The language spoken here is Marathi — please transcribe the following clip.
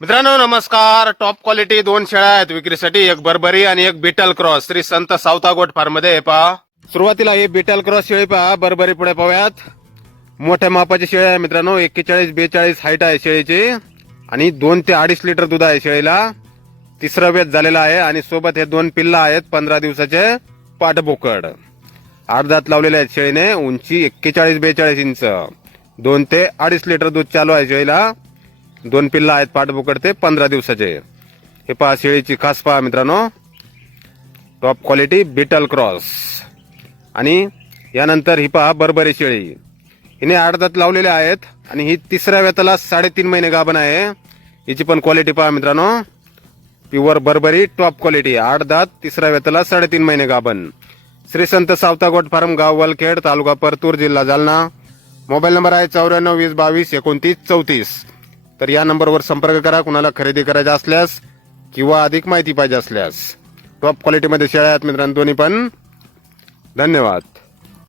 मित्रांनो नमस्कार. टॉप क्वालिटी दोन शेळ्या आहेत विक्रीसाठी, एक बर्बरी आणि एक बीटल क्रॉस. श्री संत सावता गोट फार्म मध्ये पहा. सुरुवातीला ही बीटल क्रॉस शेळी पहा, बर्बरी पुढे पाहूयात. मोठ्या मापाची शेळी आहे मित्रांनो, 41-42 हाईट आहे शेळीची आणि 2 ते 2.5 लिटर दूध आहे शेळीला. तिसरं वेत झालेला आहे आणि सोबत हे 2 पिल्ला आहेत 15 दिवसाचे पाठबोकड. 8 दात लावलेले आहेत शेळीने. उंची 41-42 इंच, 2 ते 2.5 लिटर दूध चालू आहे शेळीला. 2 पिल्ला आहेत पाठबोकड ते 15 दिवसाचे. हे पहा शेळीची खास पहा मित्रांनो, टॉप क्वालिटी बीटल क्रॉस. आणि यानंतर ही पहा बर्बरी शेळी, हिने 8 दात लावलेले आहेत आणि ही तिसऱ्या वेताला 3.5 महिने गाभण आहे. हिची पण क्वालिटी पहा मित्रांनो, प्युअर बर्बरी टॉप क्वालिटी. 8 दात, तिसऱ्या वेताला 3.5 महिने गाभण. श्री संत सावता गोट फार्म, गाव वलखेड, तालुका परतूर, जिल्हा जालना. मोबाईल नंबर आहे 94-20-22-29-34. तर या नंबरवर संपर्क करा कुणाला खरेदी करायचा असल्यास किंवा अधिक माहिती पाहिजे असल्यास. टॉप क्वालिटीमध्ये शेळ्या आहेत मित्रांनो दोन्ही पण. धन्यवाद.